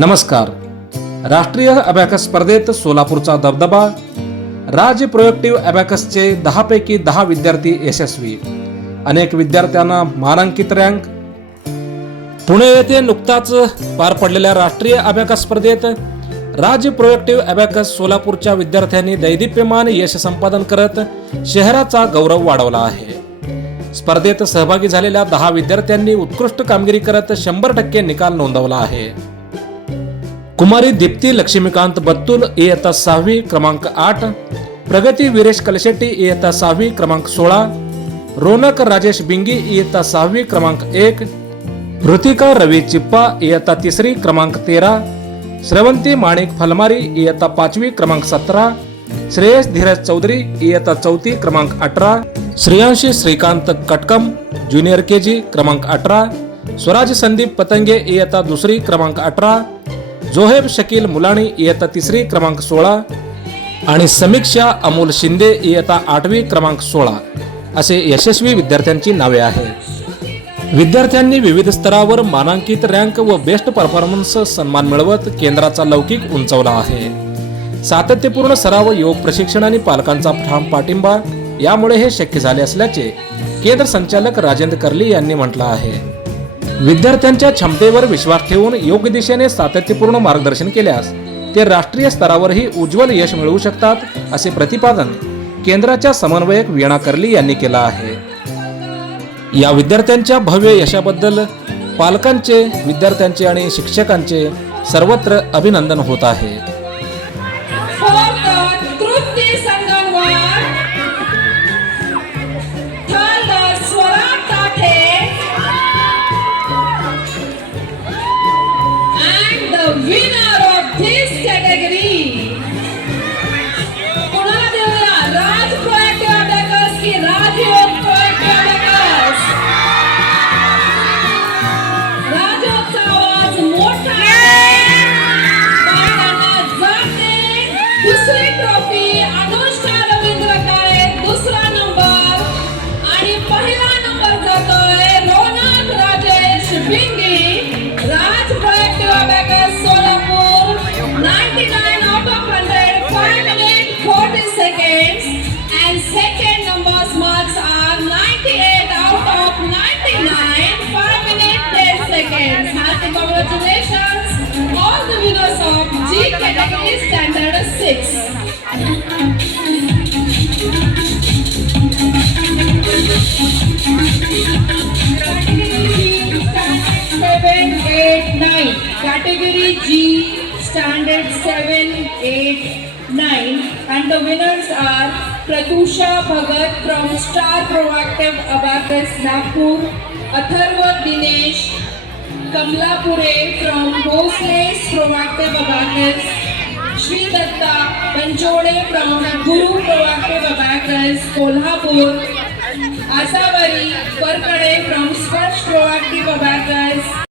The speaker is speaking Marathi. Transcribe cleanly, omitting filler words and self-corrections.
नमस्कार. राष्ट्रीय अबॅकस स्पर्धेत सोलापूरचा दबदबा. राज्य प्रोएक्टिव्ह अबॅकसचे 10 पैकी 10 विद्यार्थी यशस्वी. अनेक विद्यार्थ्यांना मानांकित रँक. पुणे येथे नुकताच पार पडलेल्या राष्ट्रीय अबॅकस स्पर्धेत राज्य प्रोएक्टिव्ह अबॅकस सोलापूरच्या विद्यार्थ्यांनी दैदिप्यमान यश संपादन करत शहराचा गौरव वाढवला आहे. स्पर्धेत सहभागी झालेल्या 10 विद्यार्थ्यांनी उत्कृष्ट कामगिरी करत 100% निकाल नोंदवला आहे. कुमारी दीप्ती लक्ष्मीकांत बत्तुल इयत्ता 6वी क्रमांक 8, प्रगती वीरेश कलशेट्टी इयत्ता 6वी क्रमांक 16, रोनक राजेश बिंगी इयत्ता 6वी क्रमांक 1, ऋतिका रवी चिप्पा इयत्ता 3री क्रमांक 13, श्रवंती माणिक फलमारी इयत्ता 5वी क्रमांक 17, श्रेयस धीरज चौधरी इयत्ता 4थी क्रमांक 18, श्रेयांशी श्रीकांत कटकम ज्युनियर केजी क्रमांक 18, स्वराज संदीप पतंगे इयत्ता 2री क्रमांक 18, जोहेब शकील मुलाणी इयत्ता 3री क्रमांक 16 आणि समीक्षा अमोल शिंदे इयत्ता 8वी क्रमांक 16 असे यशस्वी विद्यार्थ्यांची नावे आहेत. विद्यार्थ्यांनी विविध स्तरावर मानांकित रँक व बेस्ट परफॉर्मन्स सन्मान मिळवत केंद्राचा लौकिक उंचावला आहे. सातत्यपूर्ण सराव, योग प्रशिक्षण आणि पालकांचा ठाम पाठिंबा यामुळे हे शक्य झाले असल्याचे केंद्र संचालक राजेंद्र कर्ली यांनी म्हटलं आहे. विद्यार्थ्यांच्या क्षमतेवर विश्वास ठेवून योग्य दिशेने सातत्यपूर्ण मार्गदर्शन केल्यास ते राष्ट्रीय स्तरावरही उज्ज्वल यश मिळवू शकतात असे प्रतिपादन केंद्राच्या समन्वयक वीणा कर्ली यांनी केलं आहे. या विद्यार्थ्यांच्या भव्य यशाबद्दल पालकांचे, विद्यार्थ्यांचे आणि शिक्षकांचे सर्वत्र अभिनंदन होत आहे. Winner of this category, कोणाला देऊया? राज प्रोएक्टिव्ह अबॅकस की राजयोग प्रोएक्टिव्ह अबॅकस? राजयोगचा आवाज मोठा आहे. पालकांना जाते दुसरी ट्रॉफी अनुष्का रवींद्र काळे 2रा नंबर आणि पहिला नंबर जातोय Ronak Rajesh Bingi. Raj proactive abacus Solapur 99 out of 100, 5 minutes 40 seconds, and second number's marks are 98 out of 99, 5 minutes 10 seconds. Hearty congratulations all the winners of G category standard 6. Category G standard 7, 8, 9, and the winners are Pratusha Bhagat from Star Proactive Abacus Nagpur, Atharva Dinesh Kamlapure from Bosles Proactive Abacus, Shri Datta Panchode from Guru Proactive Abacus Kolhapur, Asavari Parkade from Sparsh Proactive Abacus.